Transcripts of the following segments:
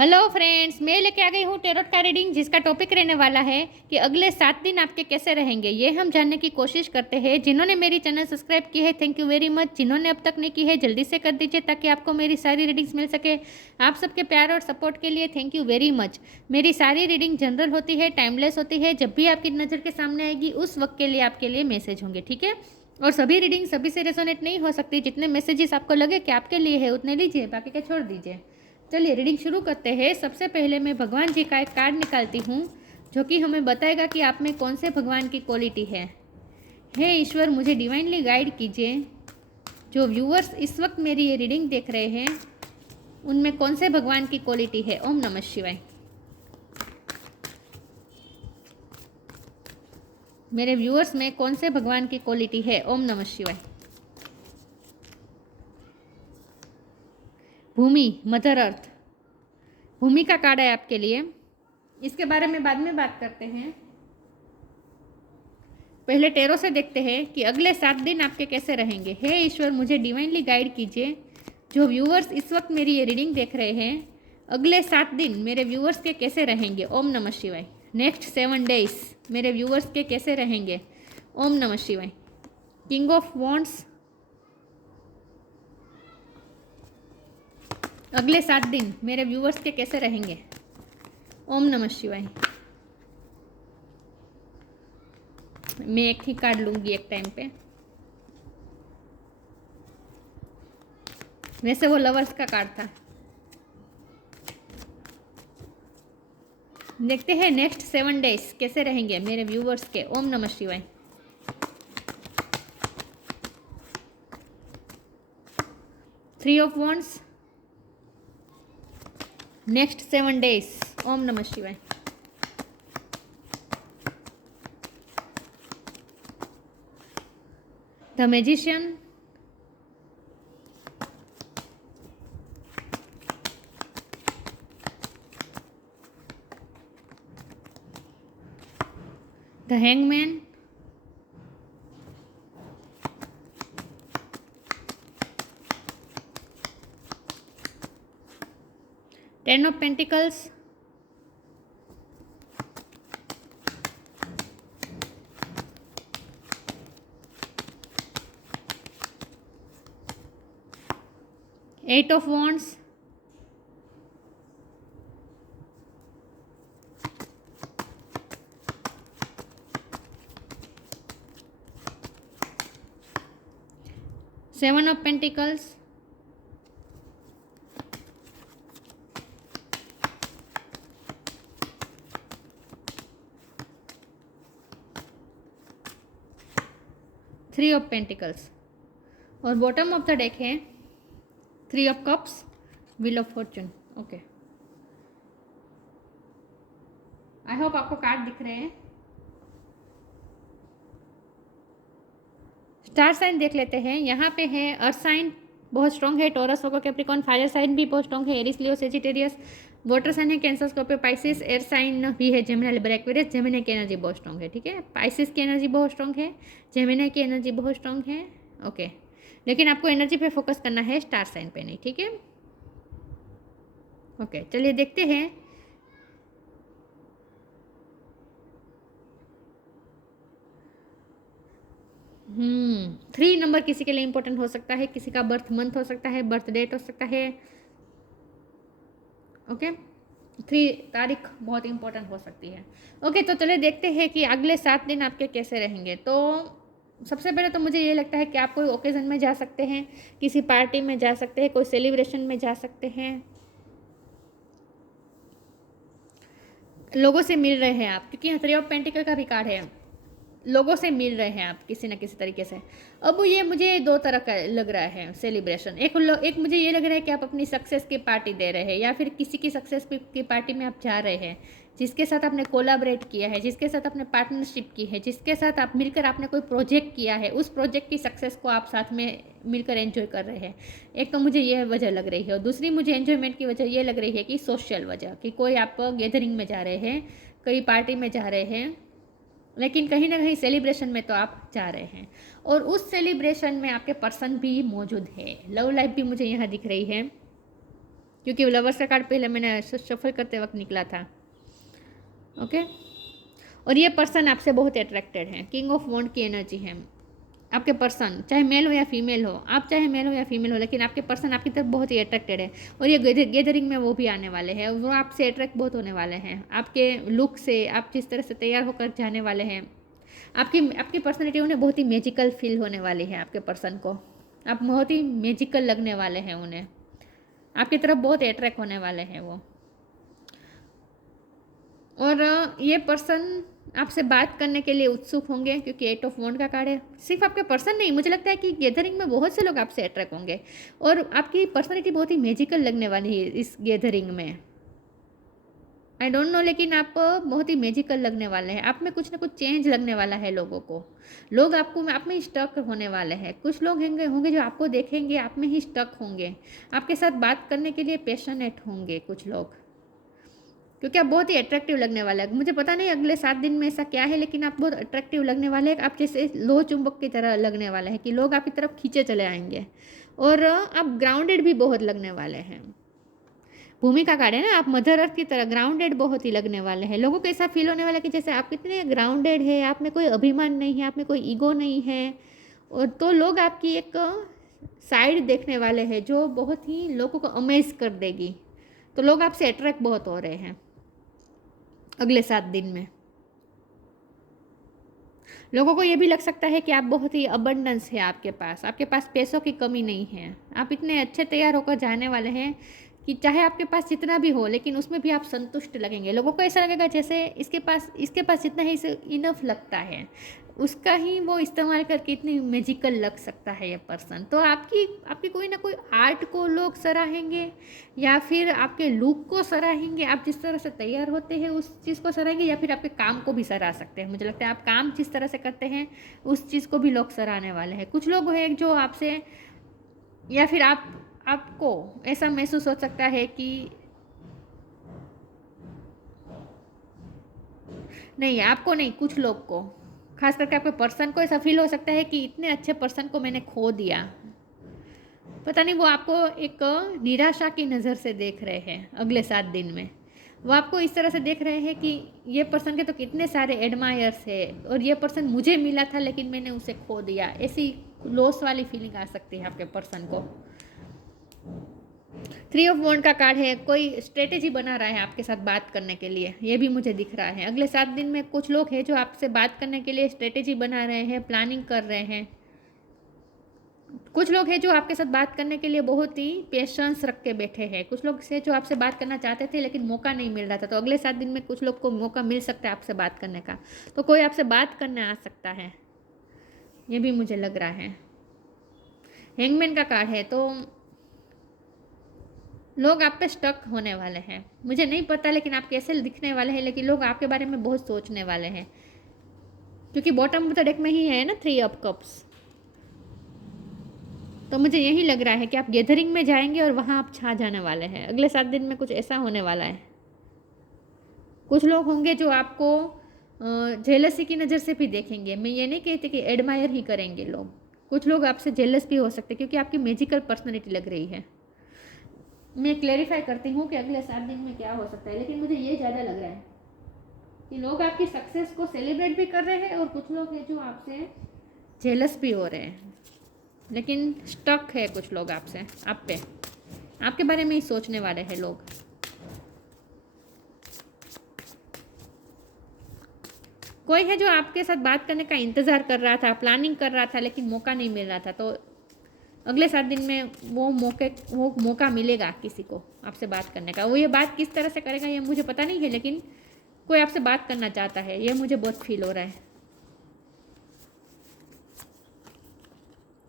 Hello friends, मैं लेके आ गई हूँ टेरोट का रीडिंग, जिसका टॉपिक रहने वाला है कि अगले 7 दिन आपके कैसे रहेंगे। ये हम जानने की कोशिश करते हैं। जिन्होंने मेरी चैनल सब्सक्राइब की है, थैंक यू वेरी मच। जिन्होंने अब तक नहीं की है, जल्दी से कर दीजिए ताकि आपको मेरी सारी रीडिंग्स मिल सके। आप सबके प्यार और सपोर्ट के लिए थैंक यू वेरी मच। मेरी सारी रीडिंग जनरल होती है, टाइमलेस होती है। जब भी आपकी नज़र के सामने आएगी उस वक्त के लिए आपके लिए मैसेज होंगे, ठीक है। और सभी रीडिंग सभी से रेजोनेट नहीं हो सकती। जितने मैसेजेस आपको लगे कि आपके लिए है उतने लीजिए, बाकी के छोड़ दीजिए। चलिए रीडिंग शुरू करते हैं। सबसे पहले मैं भगवान जी का एक कार्ड निकालती हूँ जो कि हमें बताएगा कि आप में कौन से भगवान की क्वालिटी है। हे ईश्वर, मुझे डिवाइनली गाइड कीजिए। जो व्यूअर्स इस वक्त मेरी ये रीडिंग देख रहे हैं उनमें कौन से भगवान की क्वालिटी है। ओम नमः शिवाय। मेरे व्यूअर्स में कौन से भगवान की क्वालिटी है। ओम नमः शिवाय। भूमि, मदर अर्थ। भूमि का कार्ड है आपके लिए। इसके बारे में बाद में बात करते हैं। पहले टेरो से देखते हैं कि अगले 7 दिन आपके कैसे रहेंगे। हे ईश्वर, मुझे डिवाइनली गाइड कीजिए। जो व्यूअर्स इस वक्त मेरी ये रीडिंग देख रहे हैं, अगले 7 दिन मेरे व्यूअर्स के कैसे रहेंगे। ओम नमः शिवाय। नेक्स्ट 7 डेज मेरे व्यूअर्स के कैसे रहेंगे। ओम नमः शिवाय। King of wands. अगले 7 दिन मेरे व्यूअर्स के कैसे रहेंगे। ओम नमः शिवाय। मैं एक ही कार्ड लूंगी एक टाइम पे। वैसे वो लवर्स का कार्ड था। देखते हैं नेक्स्ट 7 डेज कैसे रहेंगे मेरे व्यूवर्स के। ओम नमः शिवाय। 3 ऑफ वॉन्ड्स। Next 7 days. ओम नमः शिवाय। The magician. The hangman. Ten of pentacles. Eight of wands. Seven of pentacles. Three of pentacles. और बॉटम ऑफ द डेक है 3 of cups, wheel of fortune. Okay, I hope आपको card दिख रहे हैं। Star sign देख लेते हैं। यहाँ पे है अर्थ साइन बहुत स्ट्रॉन्ग है, Taurus, Virgo, Capricorn. Fire sign भी बहुत स्ट्रॉन्ग है, Aries, Leo, Sagittarius. Water sign है Cancer, Scorpio, Pisces. Air sign भी है जेमिनी, लिब्रा, एक्वेरियस। जेमिनी की एनर्जी बहुत स्ट्रॉन्ग है, ठीक है। पाइसिस की एनर्जी बहुत स्ट्रॉन्ग है, जेमिनी की एनर्जी बहुत स्ट्रॉन्ग है। ओके, लेकिन आपको एनर्जी पे फोकस करना है, स्टार साइन पे नहीं, ठीक है। ओके, चलिए देखते हैं। थ्री नंबर किसी के लिए इंपॉर्टेंट हो सकता है, किसी का बर्थ मंथ हो सकता है, बर्थ डेट हो सकता है। ओके, 3 तारीख बहुत इंपॉर्टेंट हो सकती है। ओके, तो चलिए देखते हैं कि अगले 7 दिन आपके कैसे रहेंगे। तो सबसे पहले तो मुझे ये लगता है कि आप कोई ओकेज़न में जा सकते हैं, किसी पार्टी में जा सकते हैं, कोई सेलिब्रेशन में जा सकते हैं, लोगों से मिल रहे हैं आप, क्योंकि यहाँ 3 ऑफ पेंटिकल का भी कार्ड है। लोगों से मिल रहे हैं आप किसी न किसी तरीके से। अब ये मुझे 2 तरह का लग रहा है सेलिब्रेशन। एक मुझे ये लग रहा है कि आप अपनी सक्सेस की पार्टी दे रहे हैं, या फिर किसी की सक्सेस की पार्टी में आप जा रहे हैं, जिसके साथ आपने कोलाबरेट किया है, जिसके साथ आपने पार्टनरशिप की है, जिसके साथ आप मिलकर आपने कोई प्रोजेक्ट किया है, उस प्रोजेक्ट की सक्सेस को आप साथ में मिलकर एंजॉय कर रहे हैं। एक तो मुझे ये वजह लग रही है, और दूसरी मुझे एंजॉयमेंट की वजह ये लग रही है कि सोशल वजह, कि कोई आप गैदरिंग में जा रहे हैं, कई पार्टी में जा रहे हैं, लेकिन कहीं ना कहीं सेलिब्रेशन में तो आप जा रहे हैं, और उस सेलिब्रेशन में आपके पर्सन भी मौजूद है। लव लाइफ भी मुझे यहाँ दिख रही है। क्योंकि लवर्स का कार्ड पहले मैंने शफल करते वक्त निकला था। ओके, और ये पर्सन आपसे बहुत अट्रैक्टेड है, किंग ऑफ वॉन्ड की एनर्जी है। आपके पर्सन चाहे मेल हो या फीमेल हो, आप चाहे मेल हो या फीमेल हो, लेकिन आपके पर्सन आपकी तरफ बहुत ही अट्रैक्टेड है। और ये गैदरिंग में वो भी आने वाले हैं, वो आपसे अट्रैक्ट बहुत होने वाले हैं। आपके लुक से, आप जिस तरह से तैयार होकर जाने वाले हैं, आपकी पर्सनैलिटी उन्हें बहुत ही मैजिकल फील होने वाली है। आपके पर्सन को आप बहुत ही मैजिकल लगने वाले हैं, उन्हें आपकी तरफ बहुत अट्रैक्ट होने वाले हैं वो। और ये पर्सन आपसे बात करने के लिए उत्सुक होंगे, क्योंकि 8 ऑफ वॉन्ड का कार्ड है। सिर्फ आपके पर्सन नहीं, मुझे लगता है कि गैदरिंग में बहुत से लोग आपसे अट्रैक्ट होंगे, और आपकी पर्सनैलिटी बहुत ही मैजिकल लगने वाली है इस गैदरिंग में। आई डोंट नो, लेकिन आप बहुत ही मैजिकल लगने वाले हैं। आप में कुछ ना कुछ चेंज लगने वाला है लोगों को। लोग आप में स्टक होने वाले हैं। कुछ लोग होंगे जो आपको देखेंगे, आप में ही स्टक होंगे। आपके साथ बात करने के लिए पैशनेट होंगे कुछ लोग, क्योंकि आप बहुत ही अट्रैक्टिव लगने वाले हैं। मुझे पता नहीं अगले 7 दिन में ऐसा क्या है, लेकिन आप बहुत अट्रैक्टिव लगने वाले हैं। आप जैसे लोह चुंबक की तरह लगने वाले हैं कि लोग आपकी तरफ खींचे चले आएंगे। और आप ग्राउंडेड भी बहुत लगने वाले हैं। भूमि का कार्ड है ना, आप मदर अर्थ की तरह ग्राउंडेड बहुत ही लगने वाले हैं। लोगों को ऐसा फील होने वाला है कि जैसे आप कितने ग्राउंडेड है, आप में कोई अभिमान नहीं है, आप में कोई ईगो नहीं है। और तो लोग आपकी एक साइड देखने वाले हैं जो बहुत ही लोगों को अमेज कर देगी। तो लोग आपसे अट्रैक्ट बहुत हो रहे हैं अगले 7 दिन में। लोगों को ये भी लग सकता है कि आप बहुत ही अबंडेंस है आपके पास पैसों की कमी नहीं है। आप इतने अच्छे तैयार होकर जाने वाले हैं कि चाहे आपके पास जितना भी हो, लेकिन उसमें भी आप संतुष्ट लगेंगे। लोगों को ऐसा लगेगा जैसे इसके पास जितना ही इसे इनफ लगता है, उसका ही वो इस्तेमाल करके इतनी मैजिकल लग सकता है ये पर्सन। तो आपकी कोई ना कोई आर्ट को लोग सराहेंगे, या फिर आपके लुक को सराहेंगे। आप जिस तरह से तैयार होते हैं उस चीज़ को सराहेंगे, या फिर आपके काम को भी सराह सकते हैं। मुझे लगता है आप काम जिस तरह से करते हैं उस चीज़ को भी लोग सराहने वाले हैं। कुछ लोग हैं जो आपसे, या फिर आपको ऐसा महसूस हो सकता है कि नहीं, आपको नहीं, कुछ लोग को, खास करके आपके पर्सन को ऐसा फील हो सकता है कि इतने अच्छे पर्सन को मैंने खो दिया। पता नहीं, वो आपको एक निराशा की नज़र से देख रहे हैं अगले 7 दिन में। वो आपको इस तरह से देख रहे हैं कि ये पर्सन के तो कितने सारे एडमायर्स है, और ये पर्सन मुझे मिला था लेकिन मैंने उसे खो दिया। ऐसी लॉस वाली फीलिंग आ सकती है आपके पर्सन को। 3 ऑफ वॉन्ड का कार्ड है। कोई स्ट्रेटेजी बना रहा है आपके साथ बात करने के लिए, ये भी मुझे दिख रहा है। अगले 7 दिन में कुछ लोग हैं जो आपसे बात करने के लिए स्ट्रेटेजी बना रहे हैं, प्लानिंग कर रहे हैं। कुछ लोग हैं जो आपके साथ बात करने के लिए बहुत ही पेशेंस रख के बैठे हैं। कुछ लोग से जो आपसे बात करना चाहते थे लेकिन मौका नहीं मिल रहा था। तो अगले 7 दिन में कुछ लोग को मौका मिल सकता है आपसे बात करने का। तो कोई आपसे बात करने आ सकता है, ये भी मुझे लग रहा है। हैंगमैन का कार्ड है। तो लोग आप पे स्टक होने वाले हैं। मुझे नहीं पता लेकिन आप कैसे दिखने वाले हैं, लेकिन लोग आपके बारे में बहुत सोचने वाले हैं, क्योंकि बॉटम ऑफ द डेक में ही है ना 3 ऑफ कप्स। तो मुझे यही लग रहा है कि आप गैदरिंग में जाएंगे और वहाँ आप छा जाने वाले हैं। अगले 7 दिन में कुछ ऐसा होने वाला है। कुछ लोग होंगे जो आपको जेलसी की नज़र से भी देखेंगे। मैं ये नहीं कहती कि एडमायर ही करेंगे लोग। कुछ लोग आपसे जेलस भी हो सकते हैं, क्योंकि आपकी मैजिकल पर्सनैलिटी लग रही है। मैं क्लेरिफाई करती हूँ कि अगले 7 दिन में क्या हो सकता है, लेकिन मुझे ये ज़्यादा लग रहा है कि लोग आपकी सक्सेस को सेलिब्रेट भी कर रहे हैं, और कुछ लोग हैं जो आपसे जेलस भी हो रहे हैं, लेकिन स्टक है कुछ लोग आपसे, आप पे, आपके बारे में ही सोचने वाले हैं लोग। कोई है जो आपके साथ बात करने का इंतज़ार कर रहा था, प्लानिंग कर रहा था, लेकिन मौका नहीं मिल रहा था। तो अगले 7 दिन में वो मौका मिलेगा किसी को आपसे बात करने का। वो ये बात किस तरह से करेगा ये मुझे पता नहीं है, लेकिन कोई आपसे बात करना चाहता है, ये मुझे बहुत फील हो रहा है।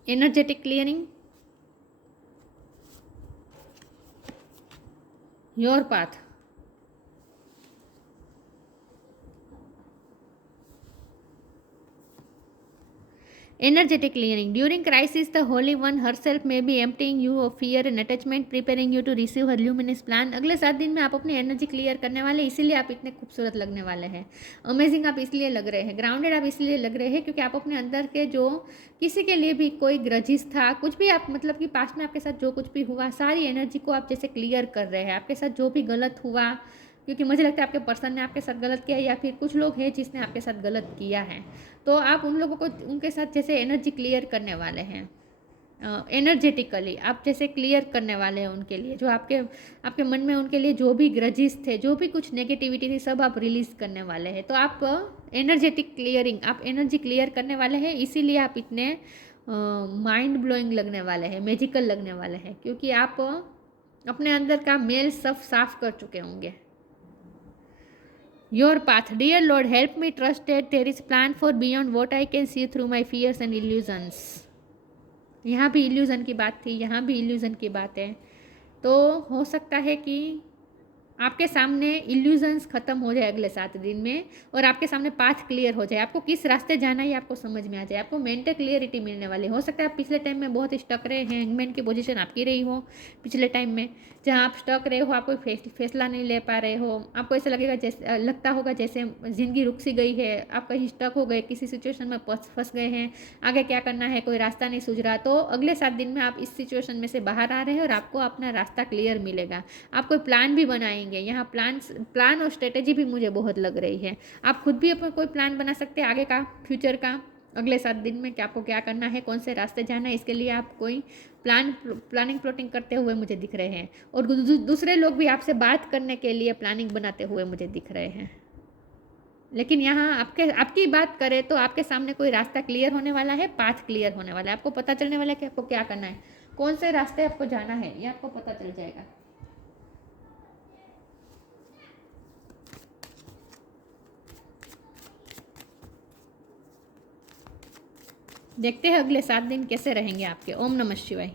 Energetic clearing, your path. Energetic clearing. During crisis, the Holy One herself may be emptying you of fear and attachment, preparing you to receive her luminous plan. अगले 7 दिन में आप अपनी एनर्जी क्लियर करने वाले, इसीलिए आप इतने खूबसूरत लगने वाले हैं। अमेजिंग आप इसलिए लग रहे हैं, ग्राउंडेड आप इसलिए लग रहे हैं क्योंकि आप अपने अंदर के जो किसी के लिए भी कोई ग्रजिस था, कुछ भी आप मतलब कि पास्ट में आपके साथ जो कुछ भी हुआ, सारी एनर्जी को आप जैसे क्लियर कर रहे हैं। आपके साथ जो भी गलत हुआ, क्योंकि मुझे लगता है आपके पर्सन ने आपके साथ गलत किया या फिर कुछ लोग हैं जिसने आपके साथ गलत किया है, तो आप उन लोगों को उनके साथ जैसे एनर्जी क्लियर करने वाले हैं। एनर्जेटिकली आप जैसे क्लियर करने वाले हैं उनके लिए, जो आपके मन में उनके लिए जो भी ग्रजिस थे, जो भी कुछ नेगेटिविटी थी, सब आप रिलीज़ करने वाले हैं। तो आप एनर्जेटिक क्लियरिंग, आप एनर्जी क्लियर करने वाले हैं, इसीलिए आप इतने माइंड ब्लोइंग लगने वाले हैं, मैजिकल लगने वाले हैं, क्योंकि आप अपने अंदर का मेल सब साफ कर चुके होंगे। Your path. Dear Lord, help me trust that there is plan for beyond what I can see through my fears and illusions. यहाँ भी इल्यूज़न की बात थी, यहाँ भी इल्यूज़न की बात है। तो हो सकता है कि आपके सामने इल्यूजन्स ख़त्म हो जाए अगले 7 दिन में, और आपके सामने पाथ क्लियर हो जाए। आपको किस रास्ते जाना है आपको समझ में आ जाए, आपको मेंटल क्लियरिटी मिलने वाली। हो सकता है आप पिछले टाइम में बहुत स्टक रहे हैं, हैंगमैन की पोजीशन आपकी रही हो पिछले टाइम में, जहाँ आप स्टक रहे हो, आप कोई फैसला नहीं ले पा रहे हो, आपको ऐसा लगेगा जैसे लगता होगा जैसे ज़िंदगी रुक सी गई है, आप कहीं स्टक हो गए, किसी सिचुएशन में फंस गए हैं, आगे क्या करना है कोई रास्ता नहीं सूझ रहा। तो अगले 7 दिन में आप इस सिचुएशन में से बाहर आ रहे हैं और आपको अपना रास्ता क्लियर मिलेगा। आप कोई प्लान भी बनाएंगे, यहाँ प्लान और स्ट्रेटेजी भी मुझे बहुत लग रही है। आप खुद भी अपना कोई प्लान बना सकते हैं आगे का, फ्यूचर का, अगले 7 दिन में कि आपको क्या करना है, कौन से रास्ते जाना है। इसके लिए आप कोई प्लानिंग प्लॉटिंग करते हुए मुझे दिख रहे हैं, और दूसरे लोग भी आपसे बात करने के लिए प्लानिंग बनाते हुए मुझे दिख रहे हैं। लेकिन यहाँ आपकी बात करें तो आपके सामने कोई रास्ता क्लियर होने वाला है, पाथ क्लियर होने वाला है, आपको पता चलने वाला है कि आपको क्या करना है, कौन से रास्ते आपको जाना है, ये आपको पता चल जाएगा। देखते हैं अगले 7 दिन कैसे रहेंगे आपके। ओम नमः शिवाय।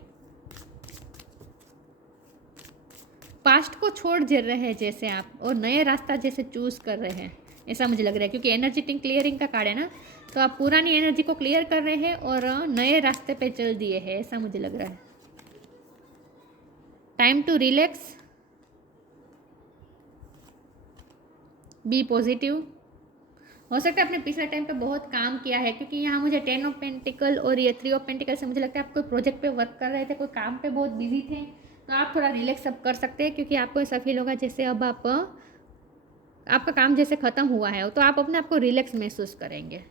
पास्ट को छोड़ दे रहे हैं जैसे आप, और नए रास्ता जैसे चूज कर रहे हैं, ऐसा मुझे लग रहा है, क्योंकि एनर्जेटिक क्लियरिंग का कार्ड है ना, तो आप पुरानी एनर्जी को क्लियर कर रहे हैं और नए रास्ते पे चल दिए हैं, ऐसा मुझे लग रहा है। Time to relax, be positive. हो सकता है आपने पिछले टाइम पे बहुत काम किया है, क्योंकि यहाँ मुझे 10 ऑफ पेंटिकल और ये 3 ऑफ पेंटिकल से मुझे लगता है आप कोई प्रोजेक्ट पे वर्क कर रहे थे, कोई काम पे बहुत बिजी थे, तो आप थोड़ा रिलैक्स अब कर सकते हैं, क्योंकि आपको ऐसा फील होगा जैसे अब आपका काम जैसे ख़त्म हुआ है, तो आप अपने आप को रिलैक्स महसूस करेंगे।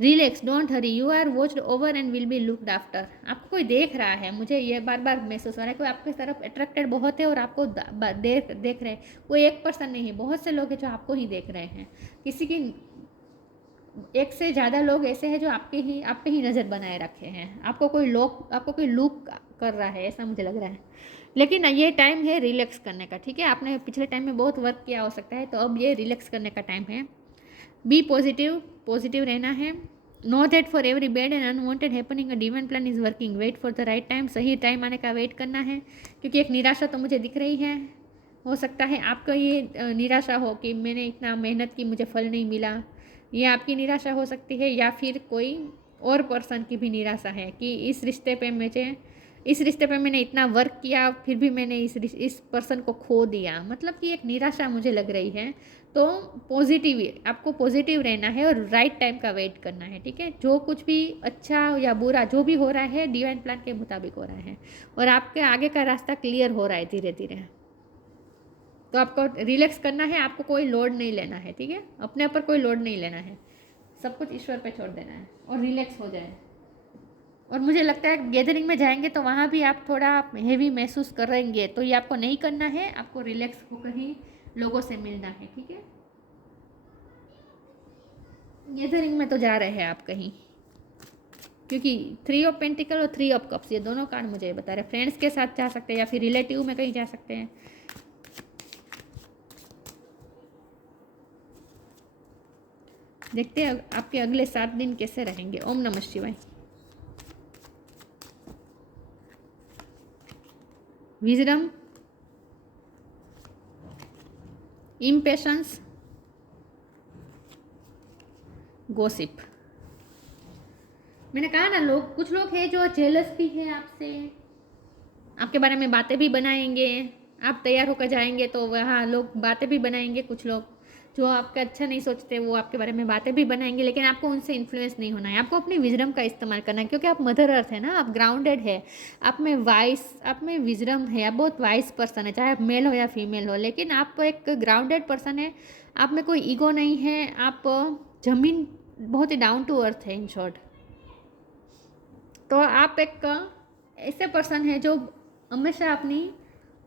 Relax, don't hurry, you are watched over and will be looked after. आपको कोई देख रहा है, मुझे ये बार बार महसूस हो रहा है, कोई आपकी तरफ अट्रैक्टेड बहुत है और आपको देख रहे हैं। कोई एक पर्सन नहीं है, बहुत से लोग हैं जो आपको ही देख रहे हैं। किसी की एक से ज़्यादा लोग ऐसे हैं जो आप पे ही नज़र बनाए रखे हैं। आपको कोई लूप कर रहा है, ऐसा मुझे लग रहा है। लेकिन ये टाइम है रिलैक्स करने का, ठीक है। आपने पिछले टाइम में बहुत वर्क किया हो सकता है, तो अब ये रिलैक्स करने का टाइम है। बी पॉजिटिव रहना है। Know that for every bad and unwanted happening a divine plan is working, wait for the right time. सही टाइम आने का वेट करना है, क्योंकि एक निराशा तो मुझे दिख रही है। हो सकता है आपका ये निराशा हो कि मैंने इतना मेहनत की, मुझे फल नहीं मिला, ये आपकी निराशा हो सकती है, या फिर कोई और पर्सन की भी निराशा है कि इस रिश्ते पे मैंने इतना वर्क किया, फिर भी मैंने इस पर्सन को खो दिया, मतलब कि एक निराशा मुझे लग रही है। तो आपको पॉजिटिव रहना है और राइट टाइम का वेट करना है, ठीक है। जो कुछ भी अच्छा या बुरा जो भी हो रहा है, डिवाइन प्लान के मुताबिक हो रहा है, और आपके आगे का रास्ता क्लियर हो रहा है धीरे धीरे। तो आपको रिलैक्स करना है, आपको कोई लोड नहीं लेना है, ठीक है। अपने ऊपर कोई लोड नहीं लेना है, सब कुछ ईश्वर पे छोड़ देना है और रिलैक्स हो जाए। और मुझे लगता है गैदरिंग में जाएंगे तो वहाँ भी आप थोड़ा हेवी महसूस करेंगे, तो ये आपको नहीं करना है, आपको रिलैक्स होकर ही लोगों से मिलना है, ठीक है। गैदरिंग में तो जा रहे हैं आप कहीं, क्योंकि 3 ऑफ पेंटिकल और 3 ऑफ कप्स, ये दोनों कार्ड मुझे बता रहे हैं। फ्रेंड्स के साथ जा सकते हैं या फिर रिलेटिव में कहीं जा सकते हैं। देखते हैं आपके अगले 7 दिन कैसे रहेंगे। ओम नमः शिवाय। Wisdom, impatience, gossip. मैंने कहा ना, लोग कुछ लोग हैं जो जेलस भी है आपसे, आपके बारे में बातें भी बनाएंगे। आप तैयार होकर जाएंगे तो वहाँ लोग बातें भी बनाएंगे। कुछ लोग जो आपका अच्छा नहीं सोचते वो आपके बारे में बातें भी बनाएंगे, लेकिन आपको उनसे इन्फ्लुएंस नहीं होना है। आपको अपनी विजडम का इस्तेमाल करना है, क्योंकि आप मदर अर्थ है ना, आप ग्राउंडेड है, आप में विजडम है, आप बहुत वाइस पर्सन है, चाहे आप मेल हो या फीमेल हो, लेकिन आप एक ग्राउंडेड पर्सन है। आप में कोई ईगो नहीं है, आप जमीन बहुत ही डाउन टू अर्थ है इन शॉर्ट। तो आप एक ऐसे पर्सन है जो हमेशा अपनी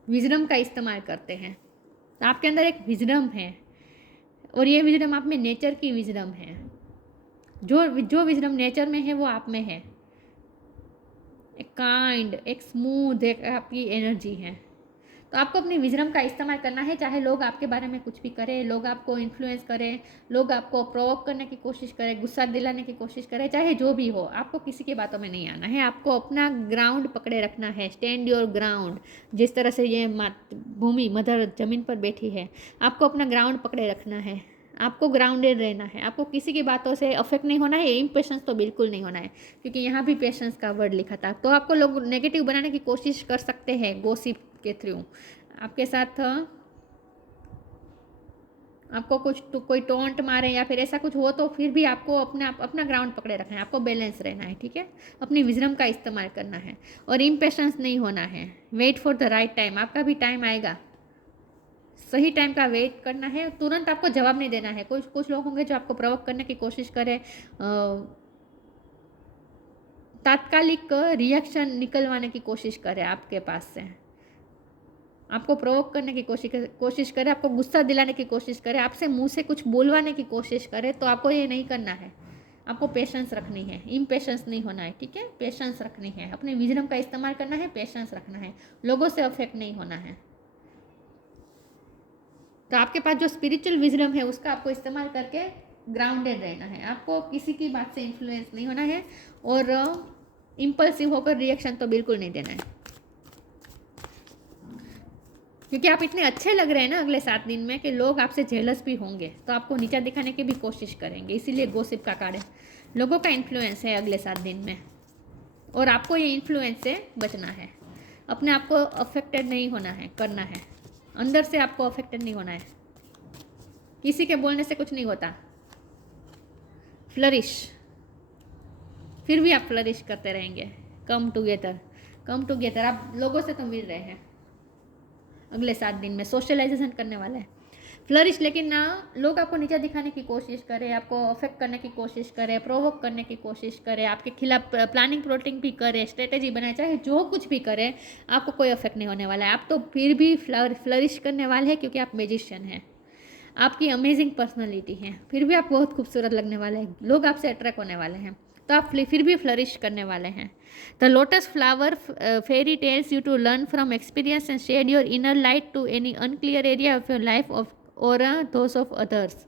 विजडम का इस्तेमाल करते हैं। तो आपके अंदर एक विजडम है, और ये विजडम आप में नेचर की विजडम है। जो विजडम नेचर में है वो आप में है। एक काइंड, एक स्मूथ, एक आपकी एनर्जी है। तो आपको अपनी विजडम का इस्तेमाल करना है, चाहे लोग आपके बारे में कुछ भी करें, लोग आपको इन्फ्लुएंस करें, लोग आपको प्रोवोक करने की कोशिश करें, गुस्सा दिलाने की कोशिश करें, चाहे जो भी हो, आपको किसी की बातों में नहीं आना है। आपको अपना ग्राउंड पकड़े रखना है, स्टैंड योर ग्राउंड। जिस तरह से ये भूमि मदर ज़मीन पर बैठी है, आपको अपना ग्राउंड पकड़े रखना है। आपको ग्राउंडेड रहना है, आपको किसी की बातों से अफेक्ट नहीं होना है, इम्पेशेंस तो बिल्कुल नहीं होना है, क्योंकि यहाँ भी पेशेंस का वर्ड लिखा था। तो आपको लोग नेगेटिव बनाने की कोशिश कर सकते हैं गॉसिप के थ्रू, आपके साथ आपको कोई टोंट मारे या फिर ऐसा कुछ हो, तो फिर भी आपको अपना ग्राउंड पकड़े रखना है, आपको बैलेंस रहना है, ठीक है। अपनी विजडम का इस्तेमाल करना है और इम्पेशेंस नहीं होना है। Wait for the right time, आपका भी टाइम आएगा, सही टाइम का वेट करना है। तुरंत आपको जवाब नहीं देना है। कुछ लोग होंगे जो आपको प्रोवोक करने की कोशिश करें, तात्कालिक रिएक्शन निकलवाने की कोशिश करें आपके पास से, आपको प्रोवोक करने की कोशिश करे, आपको गुस्सा दिलाने की कोशिश करे, आपसे मुंह से कुछ बोलवाने की कोशिश करे, तो आपको ये नहीं करना है। आपको पेशेंस रखनी है, इम्पेशेंस नहीं होना है, ठीक है। पेशेंस रखनी है, अपने विजडम का इस्तेमाल करना है, पेशेंस रखना है, लोगों से अफेक्ट नहीं होना है। तो आपके पास जो स्पिरिचुअल विजडम है उसका आपको इस्तेमाल करके ग्राउंडेड रहना है। आपको किसी की बात से इन्फ्लुएंस नहीं होना है, और इम्पल्सिव होकर रिएक्शन तो बिल्कुल नहीं देना है, क्योंकि आप इतने अच्छे लग रहे हैं ना अगले 7 दिन में कि लोग आपसे जेलस भी होंगे, तो आपको नीचा दिखाने की भी कोशिश करेंगे। इसीलिए गॉसिप का कार्ड है, लोगों का इन्फ्लुएंस है अगले 7 दिन में, और आपको ये इन्फ्लुएंस से बचना है। अपने आप को अफेक्टेड नहीं होना है, करना है, अंदर से आपको अफेक्टेड नहीं होना है। किसी के बोलने से कुछ नहीं होता। फ्लरिश, फिर भी आप फ्लरिश करते रहेंगे। कम टुगेदर, आप लोगों से तो मिल रहे हैं अगले 7 दिन में, सोशलाइजेशन करने वाला है। फ्लरिश, लेकिन ना लोग आपको नीचा दिखाने की कोशिश करें, आपको अफेक्ट करने की कोशिश करें, प्रोवोक करने की कोशिश करें, आपके खिलाफ प्लानिंग प्लॉटिंग भी करें, स्ट्रेटेजी बनाए, चाहे जो कुछ भी करें, आपको कोई अफेक्ट नहीं होने वाला है। आप तो फिर भी फ्लरिश करने वाले हैं, क्योंकि आप मैजिशियन हैं, आपकी अमेजिंग पर्सनैलिटी है, फिर भी आप बहुत खूबसूरत लगने वाले हैं, लोग आपसे अट्रैक्ट होने वाले हैं, तो आप फिर भी फ्लरिश करने वाले हैं। The lotus flower fairy tells you to learn from experience and shed your inner light to any unclear area of your life of or those of others.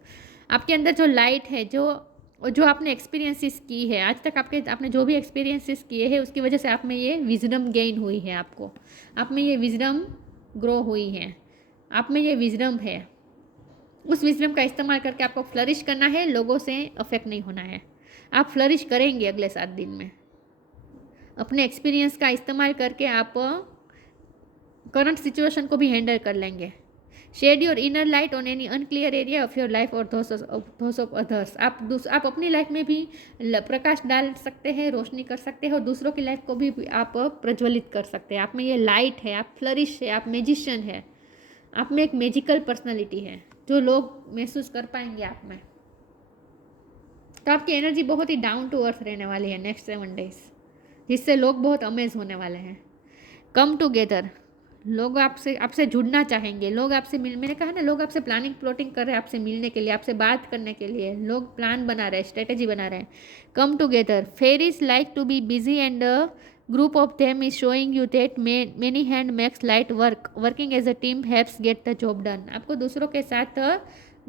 आपके अंदर जो लाइट है, जो आपने एक्सपीरियंसिस की है आज तक, आपने जो भी एक्सपीरियंसिस किए हैं उसकी वजह से आप में ये विजडम गेन हुई है, आप में ये विजडम ग्रो हुई है, आप में ये विजडम है। उस विजडम का इस्तेमाल करके आपको फ्लरिश करना है, लोगों से अफेक्ट नहीं होना है। आप फ्लरिश करेंगे अगले 7 दिन में, अपने एक्सपीरियंस का इस्तेमाल करके आप करंट सिचुएशन को भी हैंडल कर लेंगे। Shed your inner light on any unclear area of your life or thoughts of others. आप अपनी लाइफ में भी प्रकाश डाल सकते हैं, रोशनी कर सकते हैं, और दूसरों की लाइफ को भी आप प्रज्वलित कर सकते हैं। आप में ये लाइट है, आप फ्लरिश है, आप मैजिशियन है, आप में एक मैजिकल पर्सनालिटी है जो लोग महसूस कर पाएंगे आप में। तो आपकी एनर्जी बहुत ही डाउन टू अर्थ रहने वाली है नेक्स्ट 7 डेज, जिससे लोग बहुत अमेज होने वाले हैं। कम टुगेदर, लोग आपसे जुड़ना चाहेंगे, लोग आपसे मैंने कहा ना, लोग आपसे प्लानिंग प्लॉटिंग कर रहे हैं, आपसे मिलने के लिए, आपसे बात करने के लिए, लोग प्लान बना रहे हैं, स्ट्रेटेजी बना रहे हैं। Come together, fairies like to be busy and group of them is showing you that many hand makes light working as a team helps get the job done. आपको दूसरों के साथ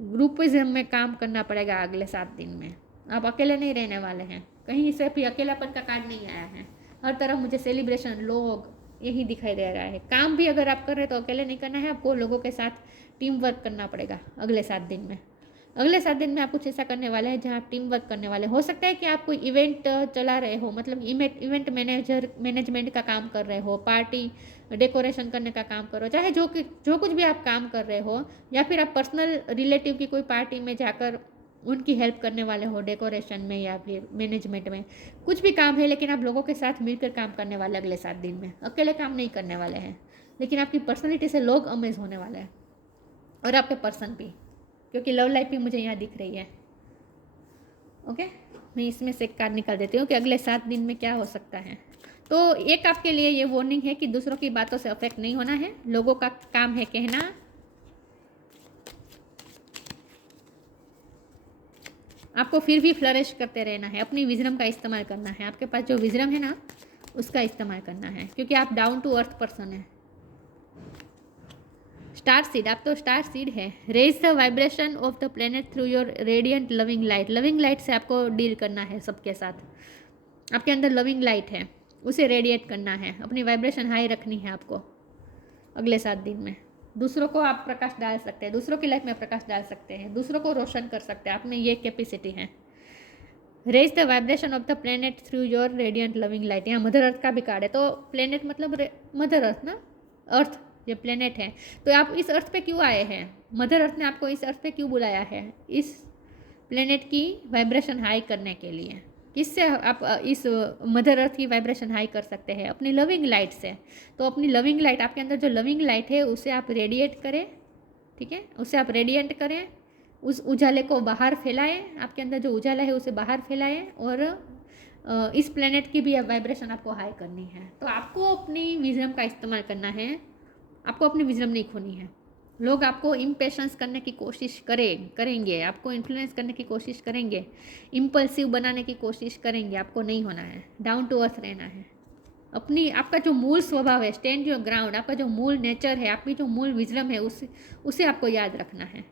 ग्रुपिज्म में काम करना पड़ेगा अगले 7 दिन में। आप अकेले नहीं रहने वाले हैं, कहीं से भी अकेलापन का कार्ड नहीं आया है। हर तरफ मुझे सेलिब्रेशन, लोग, यही दिखाई दे रहा है। काम भी अगर आप कर रहे हैं तो अकेले नहीं करना है, आपको लोगों के साथ टीम वर्क करना पड़ेगा अगले 7 दिन में। अगले 7 दिन में आप कुछ ऐसा करने वाले हैं जहाँ आप टीम वर्क करने वाले हो सकता है कि आप कोई इवेंट चला रहे हो, मतलब इवेंट मैनेजमेंट का काम कर रहे हो, पार्टी डेकोरेशन करने का काम करो, चाहे जो कुछ भी आप काम कर रहे हो, या फिर आप पर्सनल रिलेटिव की कोई पार्टी में जाकर उनकी हेल्प करने वाले हो डेकोरेशन में या फिर मैनेजमेंट में, कुछ भी काम है, लेकिन आप लोगों के साथ मिलकर काम करने वाले अगले 7 दिन में, अकेले काम नहीं करने वाले हैं। लेकिन आपकी पर्सनैलिटी से लोग अमेज होने वाले हैं और आपके पर्सन भी, क्योंकि लव लाइफ भी मुझे यहाँ दिख रही है। ओके, मैं इसमें से एक कार्ड निकाल देती हूँ कि अगले 7 दिन में क्या हो सकता है। तो एक आपके लिए ये वार्निंग है कि दूसरों की बातों से अफेक्ट नहीं होना है, लोगों का काम है कहना, आपको फिर भी फ्लरिश करते रहना है, अपनी विजडम का इस्तेमाल करना है, आपके पास जो विजडम है ना उसका इस्तेमाल करना है, क्योंकि आप डाउन टू अर्थ पर्सन है। स्टार सीड, आप तो स्टार सीड है। Raise the vibration of the planet through your radiant loving light, loving light से आपको डील करना है सबके साथ। आपके अंदर लविंग लाइट है, उसे रेडिएट करना है, अपनी वाइब्रेशन हाई रखनी है आपको अगले 7 दिन में। दूसरों को आप प्रकाश डाल सकते हैं, दूसरों की लाइफ में प्रकाश डाल सकते हैं, दूसरों को रोशन कर सकते हैं, आप में ये कैपेसिटी है। Raise the vibration of the planet through your radiant loving light, यहाँ मदर अर्थ का भी कार्ड है, तो प्लेनेट मतलब मदर अर्थ ना, अर्थ ये प्लेनेट है। तो आप इस अर्थ पे क्यों आए हैं, मदर अर्थ ने आपको इस अर्थ पे क्यों बुलाया है, इस प्लेनेट की वाइब्रेशन हाई करने के लिए। किससे आप इस मदर अर्थ की वाइब्रेशन हाई कर सकते हैं, अपनी लविंग लाइट से। तो अपनी लविंग लाइट, आपके अंदर जो लविंग लाइट है उसे आप रेडिएट करें, ठीक है, उसे आप रेडिएंट करें, उस उजाले को बाहर फैलाएं, आपके अंदर जो उजाला है उसे बाहर फैलाएं, और इस प्लेनेट की भी वाइब्रेशन आपको हाई करनी है। तो आपको अपनी विजडम का इस्तेमाल करना है, आपको अपनी विजडम नहीं खोनी है। लोग आपको इम्पेशंस करने की कोशिश करेंगे, आपको इन्फ्लुएंस करने की कोशिश करेंगे, इम्पल्सिव बनाने की कोशिश करेंगे, आपको नहीं होना है, डाउन टू अर्थ रहना है। आपका जो मूल स्वभाव है, स्टैंड योर ग्राउंड, आपका जो मूल नेचर है, आपकी जो मूल विजडम है, उसे आपको याद रखना है,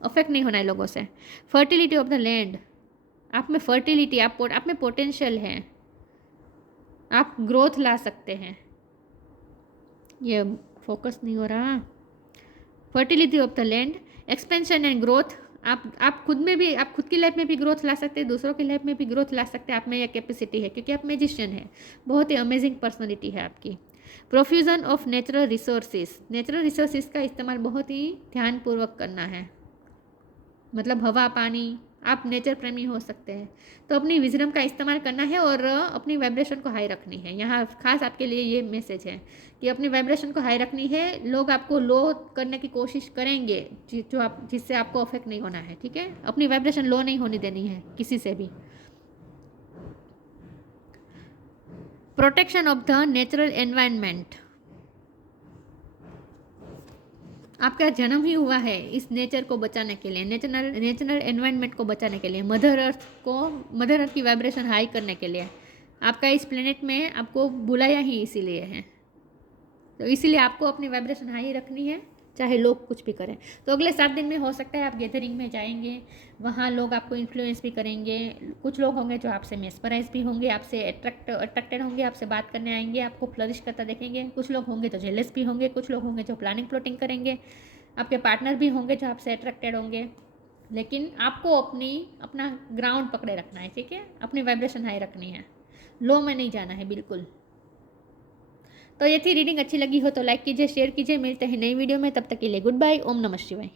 अफेक्ट नहीं होना है लोगों से। फर्टिलिटी ऑफ द लैंड, आप में फर्टिलिटी, आप में पोटेंशियल है, आप ग्रोथ ला सकते हैं। ये फोकस नहीं हो रहा। Fertility of the land, expansion and growth, आप खुद की लाइफ में भी ग्रोथ ला सकते हैं, दूसरों की लाइफ में भी ग्रोथ ला सकते हैं। आप में यह कैपेसिटी है, क्योंकि आप मैजिशियन है, बहुत ही अमेजिंग पर्सनैलिटी है आपकी। प्रोफ्यूजन ऑफ नेचुरल रिसोर्सेज का इस्तेमाल बहुत ही ध्यानपूर्वक करना है, मतलब हवा पानी, आप नेचर प्रेमी हो सकते हैं। तो अपनी विजडम का इस्तेमाल करना है और अपनी वाइब्रेशन को हाई रखनी है। यहाँ खास आपके लिए ये मैसेज है कि अपनी वाइब्रेशन को हाई रखनी है। लोग आपको लो करने की कोशिश करेंगे, जिससे आपको अफेक्ट नहीं होना है, ठीक है। अपनी वाइब्रेशन लो नहीं होने देनी है किसी से भी। Protection of the natural environment, आपका जन्म ही हुआ है इस नेचर को बचाने के लिए, नेचुरल एनवायरनमेंट को बचाने के लिए, मदर अर्थ की वाइब्रेशन हाई करने के लिए। आपका इस प्लेनेट में आपको बुलाया ही इसीलिए है, तो इसीलिए आपको अपनी वाइब्रेशन हाई रखनी है, चाहे लोग कुछ भी करें। तो अगले 7 दिन में हो सकता है आप गैदरिंग में जाएंगे, वहाँ लोग आपको इन्फ्लुएंस भी करेंगे। कुछ लोग होंगे जो आपसे मेस्पराइज भी होंगे, आपसे अट्रैक्टेड होंगे, आपसे बात करने आएंगे, आपको फ्लरिश करता देखेंगे। कुछ लोग होंगे जो जेलस भी होंगे, कुछ लोग होंगे जो प्लानिंग प्लॉटिंग करेंगे, आपके पार्टनर भी होंगे जो आपसे अट्रैक्टेड होंगे। लेकिन आपको अपना ग्राउंड पकड़े रखना है, ठीक है, अपनी वाइब्रेशन हाई रखनी है, लो में नहीं जाना है बिल्कुल। तो ये थी रीडिंग, अच्छी लगी हो तो लाइक कीजिए, शेयर कीजिए। मिलते हैं नई वीडियो में, तब तक के लिए गुड बाय, ओम नमः शिवाय।